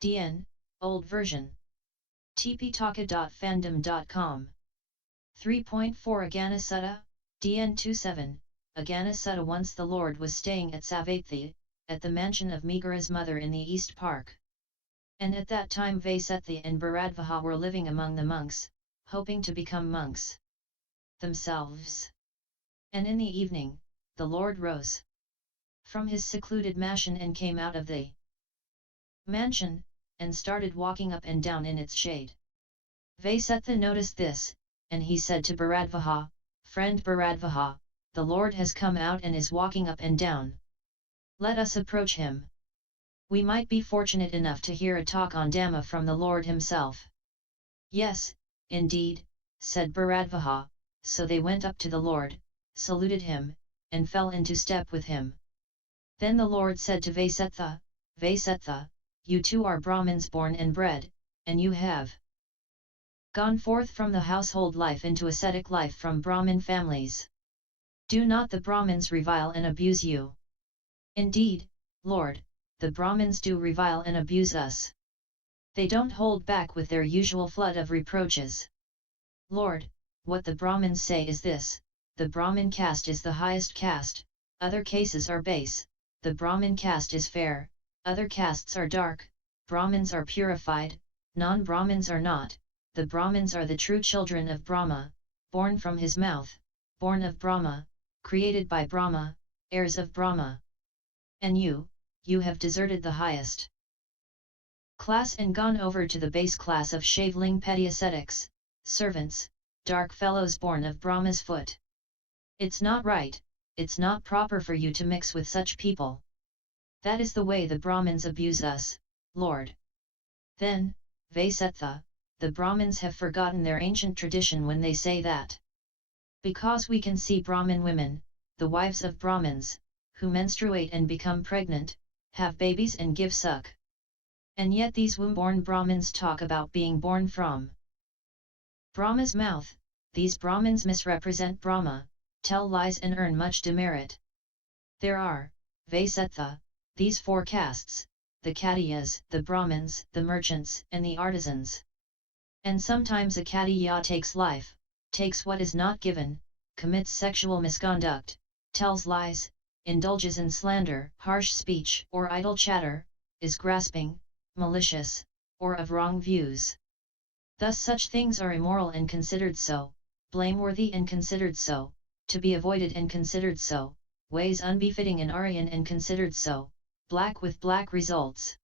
DN, Old Version. tptaka.fandom.com. 3.4 Agana Sutta, DN 27, Agana Sutta. Once the Lord was staying at Savatthi, at the mansion of Megara's mother in the East Park. And at that time Vasettha and Bharadvaja were living among the monks, hoping to become monks themselves. And in the evening, the Lord rose from his secluded mansion and came out of the mansion, and started walking up and down in its shade. Vasettha noticed this, and he said to Bharadvaja, "Friend Bharadvaja, the Lord has come out and is walking up and down. Let us approach him. We might be fortunate enough to hear a talk on Dhamma from the Lord himself." "Yes, indeed," said Bharadvaja. So they went up to the Lord, saluted him, and fell into step with him. Then the Lord said to Vasettha, "Vasettha, you too are Brahmins born and bred, and you have gone forth from the household life into ascetic life from Brahmin families. Do not the Brahmins revile and abuse you?" "Indeed, Lord, the Brahmins do revile and abuse us. They don't hold back with their usual flood of reproaches." "Lord, what the Brahmins say is this: the Brahmin caste is the highest caste, other cases are base, the Brahmin caste is fair, other castes are dark, Brahmins are purified, non-Brahmins are not, the Brahmins are the true children of Brahma, born from his mouth, born of Brahma, created by Brahma, heirs of Brahma. And you have deserted the highest class and gone over to the base class of shaveling petty ascetics, servants, dark fellows born of Brahma's foot. It's not right, it's not proper for you to mix with such people. That is the way the Brahmins abuse us, Lord." Then, Vasettha, the Brahmins have forgotten their ancient tradition when they say that. Because we can see Brahmin women, the wives of Brahmins, who menstruate and become pregnant, have babies and give suck. And yet these womb-born Brahmins talk about being born from Brahma's mouth. These Brahmins misrepresent Brahma, tell lies and earn much demerit. There are, Vasettha, these four castes, the Khattiyas, the Brahmins, the merchants, and the artisans. And sometimes a Khattiya takes life, takes what is not given, commits sexual misconduct, tells lies, indulges in slander, harsh speech or idle chatter, is grasping, malicious, or of wrong views. Thus such things are immoral and considered so, blameworthy and considered so, to be avoided and considered so, ways unbefitting an Aryan and considered so, black with black results.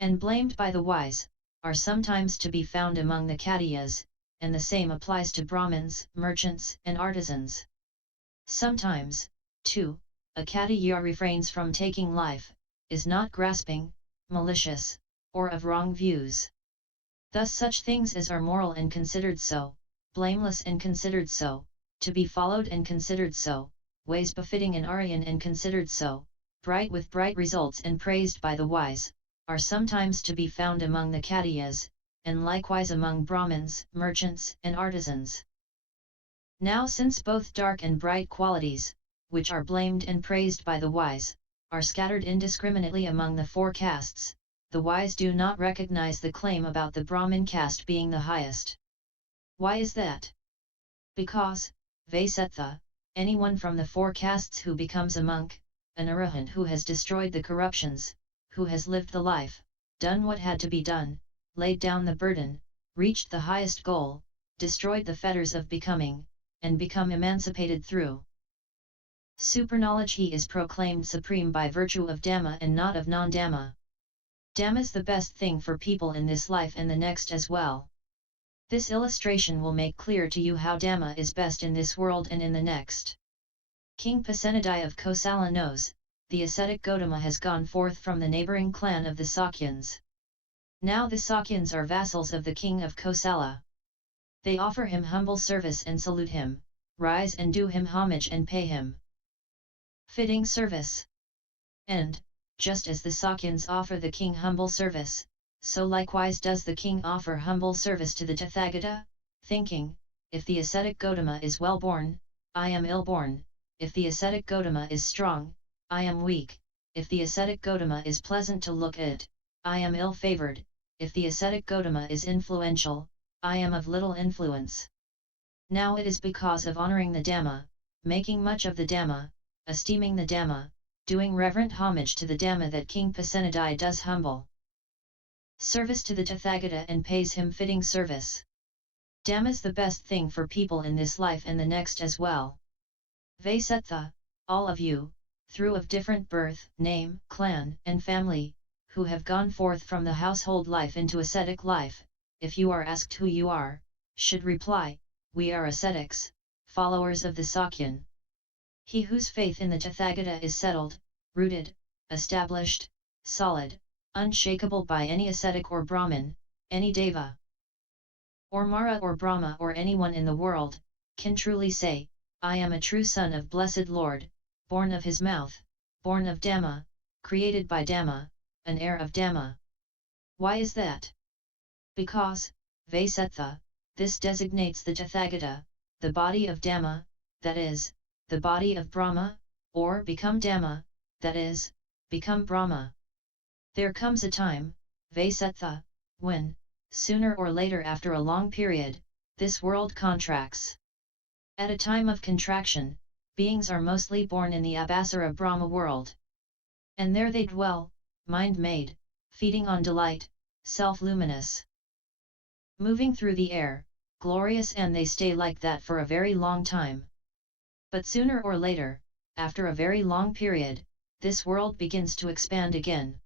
And blamed by the wise, are sometimes to be found among the Khattiyas, and the same applies to Brahmins, merchants, and artisans. Sometimes, too, a Khattiya refrains from taking life, is not grasping, malicious, or of wrong views. Thus such things as are moral and considered so, blameless and considered so, to be followed and considered so, ways befitting an Aryan and considered so, bright with bright results and praised by the wise, are sometimes to be found among the Khattiyas, and likewise among Brahmins, merchants, and artisans. Now since both dark and bright qualities, which are blamed and praised by the wise, are scattered indiscriminately among the four castes, the wise do not recognize the claim about the Brahmin caste being the highest. Why is that? Because, Vasettha, anyone from the four castes who becomes a monk, an arahant who has destroyed the corruptions, who has lived the life, done what had to be done, laid down the burden, reached the highest goal, destroyed the fetters of becoming, and become emancipated through superknowledge, he is proclaimed supreme by virtue of Dhamma and not of non-Dhamma. Dhamma's the best thing for people in this life and the next as well. This illustration will make clear to you how Dhamma is best in this world and in the next. King Pasenadi of Kosala knows, the ascetic Gautama has gone forth from the neighbouring clan of the Sakyans. Now the Sakyans are vassals of the king of Kosala. They offer him humble service and salute him, rise and do him homage and pay him fitting service. And, just as the Sakyans offer the king humble service, so likewise does the king offer humble service to the Tathagata, thinking, if the ascetic Gautama is well born, I am ill born, if the ascetic Gautama is strong, I am weak, if the ascetic Gautama is pleasant to look at, I am ill-favored. If the ascetic Gotama is influential, I am of little influence. Now it is because of honoring the Dhamma, making much of the Dhamma, esteeming the Dhamma, doing reverent homage to the Dhamma that King Pasenadi does humble service to the Tathagata and pays him fitting service. Dhamma's the best thing for people in this life and the next as well. Vasettha, all of you, through of different birth, name, clan, and family, who have gone forth from the household life into ascetic life, if you are asked who you are, should reply, we are ascetics, followers of the Sakyan. He whose faith in the Tathagata is settled, rooted, established, solid, unshakable by any ascetic or Brahmin, any Deva, or Mara or Brahma or anyone in the world, can truly say, I am a true son of blessed Lord, born of his mouth, born of Dhamma, created by Dhamma, an heir of Dhamma. Why is that? Because, Vasettha, this designates the Tathagata, the body of Dhamma, that is, the body of Brahma, or become Dhamma, that is, become Brahma. There comes a time, Vasettha, when, sooner or later after a long period, this world contracts. At a time of contraction, beings are mostly born in the Abhasara Brahma world. And there they dwell, mind-made, feeding on delight, self-luminous, moving through the air, glorious, and they stay like that for a very long time. But sooner or later, after a very long period, this world begins to expand again.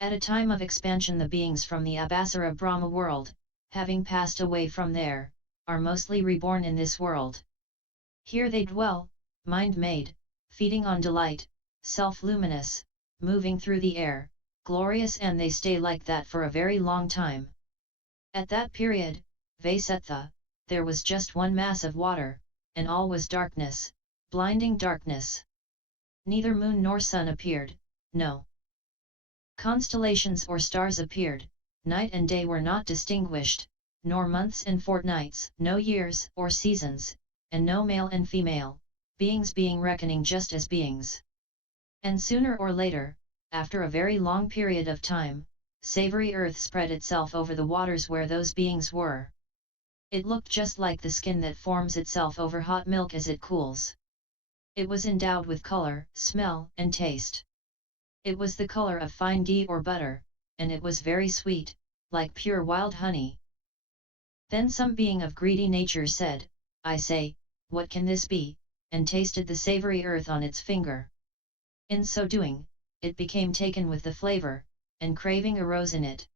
At a time of expansion, the beings from the Abhasara Brahma world, having passed away from there, are mostly reborn in this world. Here they dwell, mind-made, feeding on delight, self-luminous, moving through the air, glorious, and they stay like that for a very long time. At that period, Vasettha, there was just one mass of water, and all was darkness, blinding darkness. Neither moon nor sun appeared, no constellations or stars appeared, night and day were not distinguished, nor months and fortnights, no years or seasons, and no male and female, beings being reckoning just as beings. And sooner or later, after a very long period of time, savory earth spread itself over the waters where those beings were. It looked just like the skin that forms itself over hot milk as it cools. It was endowed with color, smell, and taste. It was the color of fine ghee or butter, and it was very sweet, like pure wild honey. Then some being of greedy nature said, I say, what can this be, and tasted the savory earth on its finger. In so doing, it became taken with the flavor, and craving arose in it.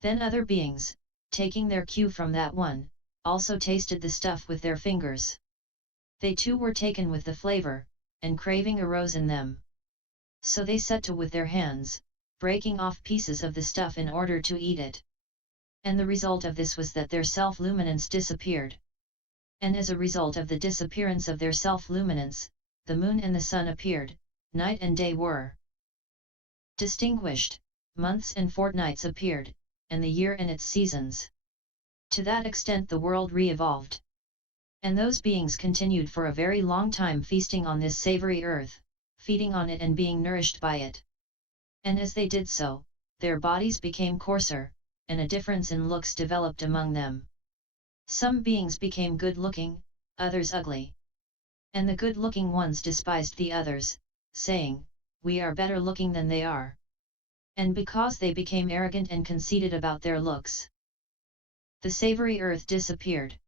Then other beings, taking their cue from that one, also tasted the stuff with their fingers. They too were taken with the flavor, and craving arose in them. So they set to with their hands, breaking off pieces of the stuff in order to eat it. And the result of this was that their self-luminance disappeared. And as a result of the disappearance of their self-luminance, the moon and the sun appeared, night and day were distinguished, months and fortnights appeared, and the year and its seasons. To that extent the world re-evolved. And those beings continued for a very long time feasting on this savory earth, feeding on it and being nourished by it. And as they did so, their bodies became coarser, and a difference in looks developed among them. Some beings became good-looking, others ugly. And the good-looking ones despised the others, saying, we are better looking than they are. And because they became arrogant and conceited about their looks, the savory earth disappeared.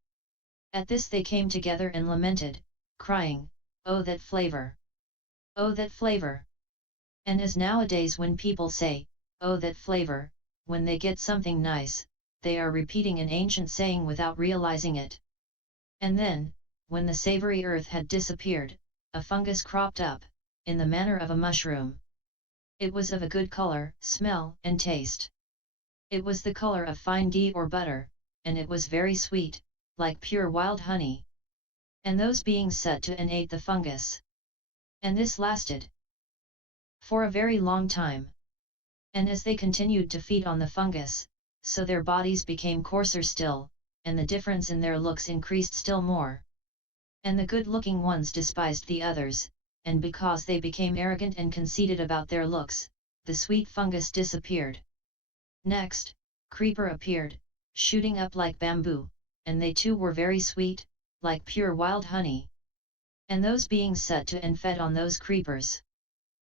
At this they came together and lamented, crying, oh that flavor! Oh that flavor! And as nowadays when people say, oh that flavor, when they get something nice, they are repeating an ancient saying without realizing it. And then, when the savory earth had disappeared, a fungus cropped up, in the manner of a mushroom. It was of a good color, smell, and taste. It was the color of fine ghee or butter, and it was very sweet, like pure wild honey. And those beings set to and ate the fungus. And this lasted for a very long time. And as they continued to feed on the fungus, so their bodies became coarser still, and the difference in their looks increased still more. And the good-looking ones despised the others, and because they became arrogant and conceited about their looks, the sweet fungus disappeared. Next, creeper appeared, shooting up like bamboo, and they too were very sweet, like pure wild honey. And those beings set to and fed on those creepers.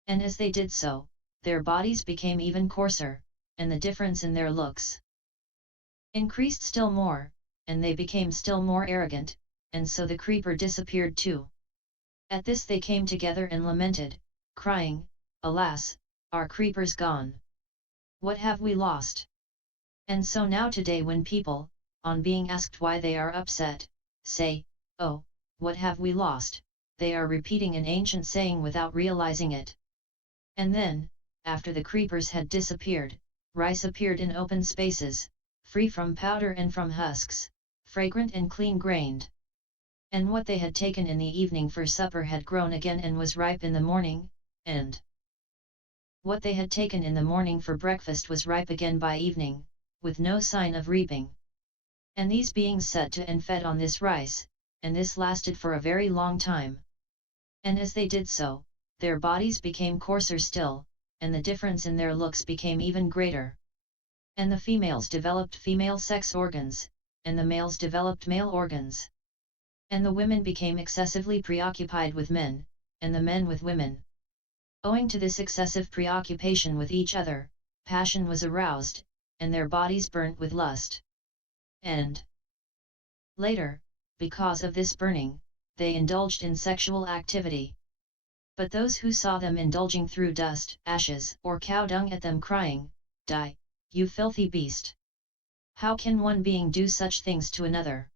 And as they did so, their bodies became even coarser, and the difference in their looks increased still more, and they became still more arrogant, and so the creeper disappeared too. At this they came together and lamented, crying, "Alas, our creeper's gone! What have we lost?" And so now today when people, on being asked why they are upset, say, "Oh, what have we lost?" they are repeating an ancient saying without realizing it. And then, after the creepers had disappeared, rice appeared in open spaces, free from powder and from husks, fragrant and clean-grained. And what they had taken in the evening for supper had grown again and was ripe in the morning, and what they had taken in the morning for breakfast was ripe again by evening, with no sign of reaping. And these beings set to and fed on this rice, and this lasted for a very long time. And as they did so, their bodies became coarser still, and the difference in their looks became even greater. And the females developed female sex organs, and the males developed male organs. And the women became excessively preoccupied with men, and the men with women. Owing to this excessive preoccupation with each other, passion was aroused, and their bodies burnt with lust. And later, because of this burning, they indulged in sexual activity. But those who saw them indulging threw dust, ashes, or cow dung at them, crying, "Die, you filthy beast! How can one being do such things to another?"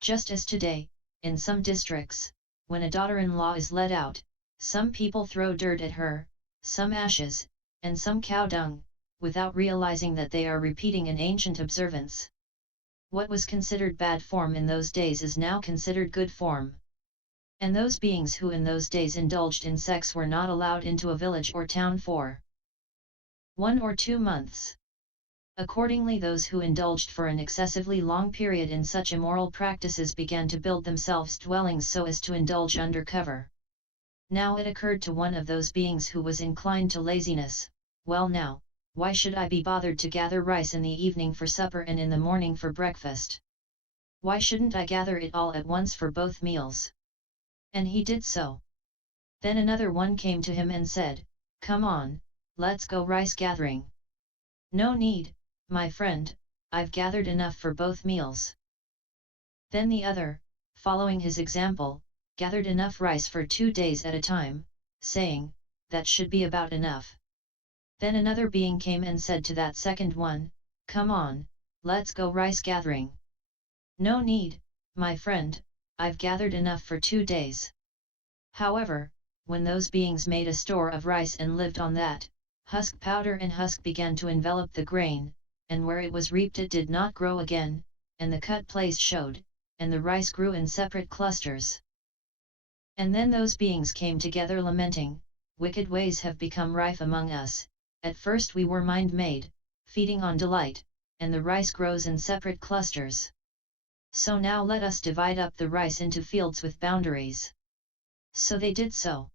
Just as today, in some districts, when a daughter-in-law is let out, some people throw dirt at her, some ashes, and some cow dung, without realizing that they are repeating an ancient observance. What was considered bad form in those days is now considered good form. And those beings who in those days indulged in sex were not allowed into a village or town for 1 or 2 months. Accordingly, those who indulged for an excessively long period in such immoral practices began to build themselves dwellings so as to indulge under cover. Now it occurred to one of those beings who was inclined to laziness, "Well now, why should I be bothered to gather rice in the evening for supper and in the morning for breakfast? Why shouldn't I gather it all at once for both meals?" And he did so. Then another one came to him and said, "Come on, let's go rice gathering." "No need, my friend, I've gathered enough for both meals." Then the other, following his example, gathered enough rice for 2 days at a time, saying, "That should be about enough." Then another being came and said to that second one, "Come on, let's go rice gathering." "No need, my friend, I've gathered enough for 2 days. However, when those beings made a store of rice and lived on that, husk powder and husk began to envelop the grain, and where it was reaped it did not grow again, and the cut place showed, and the rice grew in separate clusters. And then those beings came together lamenting, "Wicked ways have become rife among us, at first we were mind-made, feeding on delight, and the rice grows in separate clusters. So now let us divide up the rice into fields with boundaries." So they did so.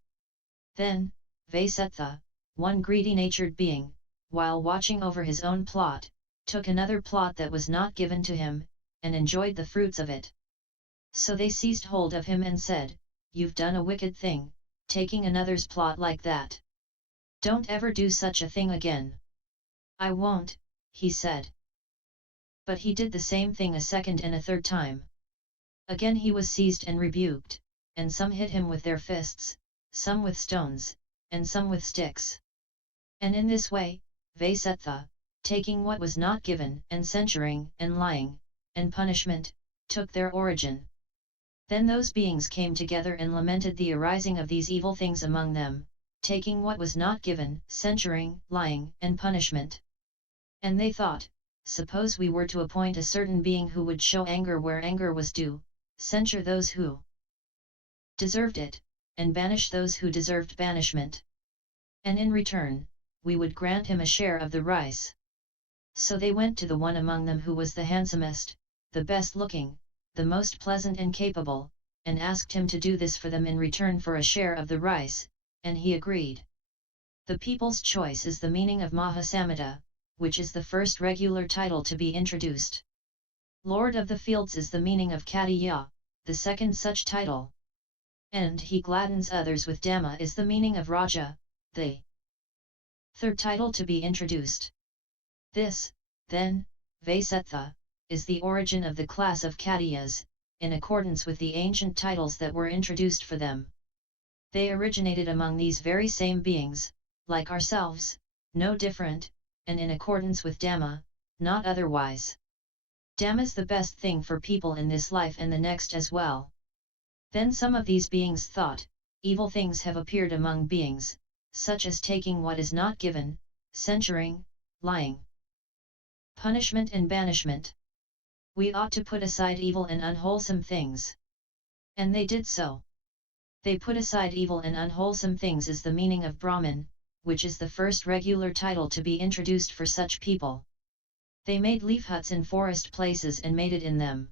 Then, Vasettha, one greedy-natured being, while watching over his own plot, took another plot that was not given to him, and enjoyed the fruits of it. So they seized hold of him and said, "You've done a wicked thing, taking another's plot like that. Don't ever do such a thing again." "I won't," he said. But he did the same thing a second and a third time. Again he was seized and rebuked, and some hit him with their fists, some with stones, and some with sticks. And in this way, Vasettha, taking what was not given, and censuring, and lying, and punishment, took their origin. Then those beings came together and lamented the arising of these evil things among them, taking what was not given, censuring, lying, and punishment. And they thought, suppose we were to appoint a certain being who would show anger where anger was due, censure those who deserved it, and banish those who deserved banishment. And in return, we would grant him a share of the rice. So they went to the one among them who was the handsomest, the best looking, the most pleasant and capable, and asked him to do this for them in return for a share of the rice, and he agreed. The people's choice is the meaning of Mahasamadha, which is the first regular title to be introduced. Lord of the Fields is the meaning of Khattiya, the second such title. And he gladdens others with Dhamma is the meaning of Raja, the third title to be introduced. This, then, Vasettha, is the origin of the class of Khattiyas, in accordance with the ancient titles that were introduced for them. They originated among these very same beings, like ourselves, no different, and in accordance with Dhamma, not otherwise. Dhamma's the best thing for people in this life and the next as well. Then some of these beings thought, evil things have appeared among beings, such as taking what is not given, censuring, lying, punishment and banishment. We ought to put aside evil and unwholesome things. And they did so. They put aside evil and unwholesome things is the meaning of Brahmin, which is the first regular title to be introduced for such people. They made leaf huts in forest places and made it in them.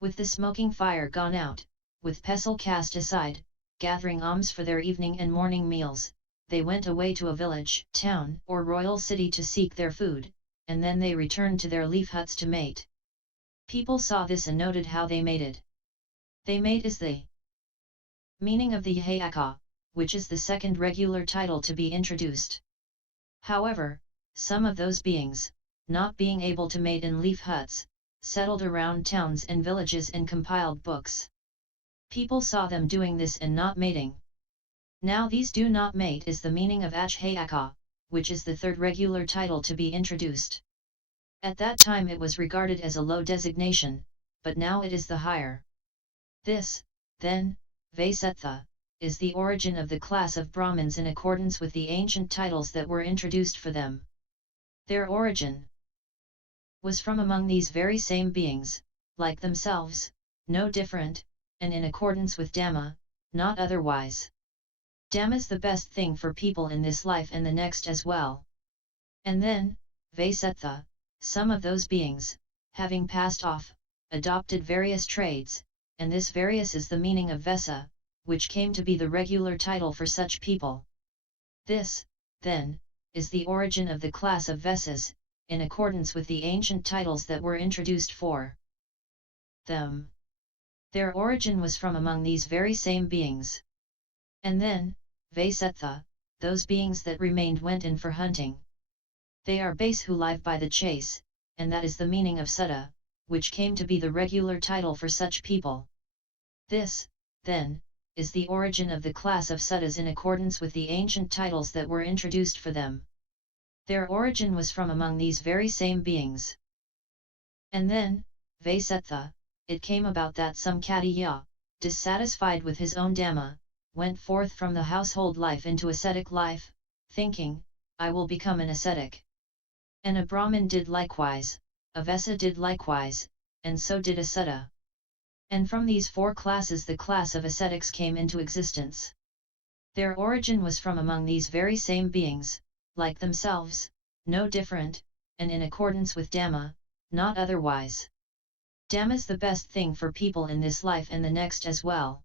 With the smoking fire gone out, with pestle cast aside, gathering alms for their evening and morning meals, they went away to a village, town, or royal city to seek their food, and then they returned to their leaf huts to mate. People saw this and noted how they mated. They mate is the meaning of the Yahaka, which is the second regular title to be introduced. However, some of those beings, not being able to mate in leaf huts, settled around towns and villages and compiled books. People saw them doing this and not mating. Now these do not mate is the meaning of Ajhayaka, which is the third regular title to be introduced. At that time it was regarded as a low designation, but now it is the higher. This, then, Vasettha, is the origin of the class of Brahmins in accordance with the ancient titles that were introduced for them. Their origin was from among these very same beings, like themselves, no different, and in accordance with Dhamma, not otherwise. Dhamma's the best thing for people in this life and the next as well. And then, Vasettha, some of those beings, having passed off, adopted various trades, and this various is the meaning of Vessa, which came to be the regular title for such people. This, then, is the origin of the class of Vessas, in accordance with the ancient titles that were introduced for them. Their origin was from among these very same beings. And then, Vasettha, those beings that remained went in for hunting. They are base who live by the chase, and that is the meaning of Sudda, which came to be the regular title for such people. This, then, is the origin of the class of Suddas in accordance with the ancient titles that were introduced for them. Their origin was from among these very same beings. And then, Vasettha, it came about that some Khattiya, dissatisfied with his own Dhamma, went forth from the household life into ascetic life, thinking, I will become an ascetic. And a Brahmin did likewise, a Vessa did likewise, and so did a Sudda. And from these four classes the class of ascetics came into existence. Their origin was from among these very same beings, like themselves, no different, and in accordance with Dhamma, not otherwise. Dhamma's the best thing for people in this life and the next as well.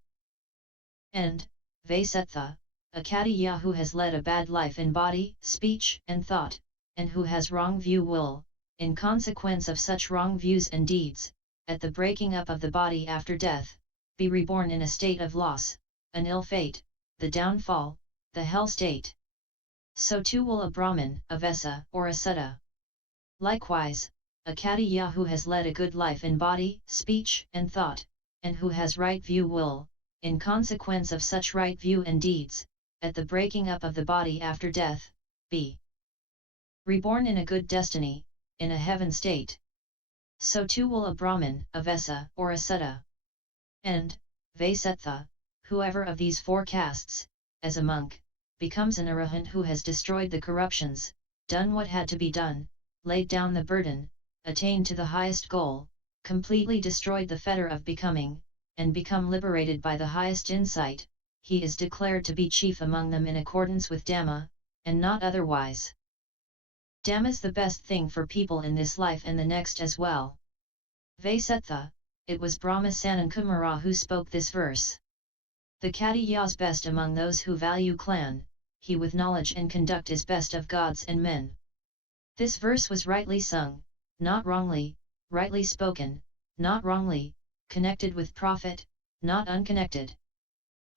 And, Vasettha, a Khattiya who has led a bad life in body, speech, and thought, and who has wrong view will, in consequence of such wrong views and deeds, at the breaking up of the body after death, be reborn in a state of loss, an ill fate, the downfall, the hell state. So too will a Brahmin, a Vessa, or a Sudda. Likewise, a Khattiya who has led a good life in body, speech, and thought, and who has right view will, in consequence of such right view and deeds, at the breaking up of the body after death, be reborn in a good destiny, in a heaven state. So too will a Brahmin, a Vessa, or a Sudda. And, Vasettha, whoever of these four castes, as a monk, becomes an arahant who has destroyed the corruptions, done what had to be done, laid down the burden, attained to the highest goal, completely destroyed the fetter of becoming, and become liberated by the highest insight, he is declared to be chief among them in accordance with Dhamma, and not otherwise. Dhamma's the best thing for people in this life and the next as well. Vasettha, it was Brahma Sanankumara who spoke this verse. The Khattiya's best among those who value clan, he with knowledge and conduct is best of gods and men. This verse was rightly sung, not wrongly, rightly spoken, not wrongly, connected with profit, not unconnected.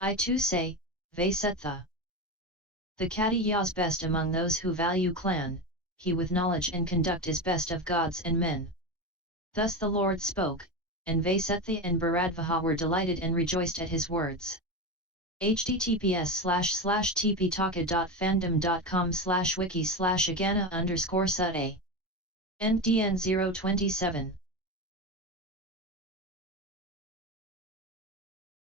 I too say, Vasettha. The Khattiya's best among those who value clan, he with knowledge and conduct is best of gods and men. Thus the Lord spoke, and Vasettha and Bharadvaja were delighted and rejoiced at his words. https://tptalka.fandom.com/wiki/agana_sutta. NDN 027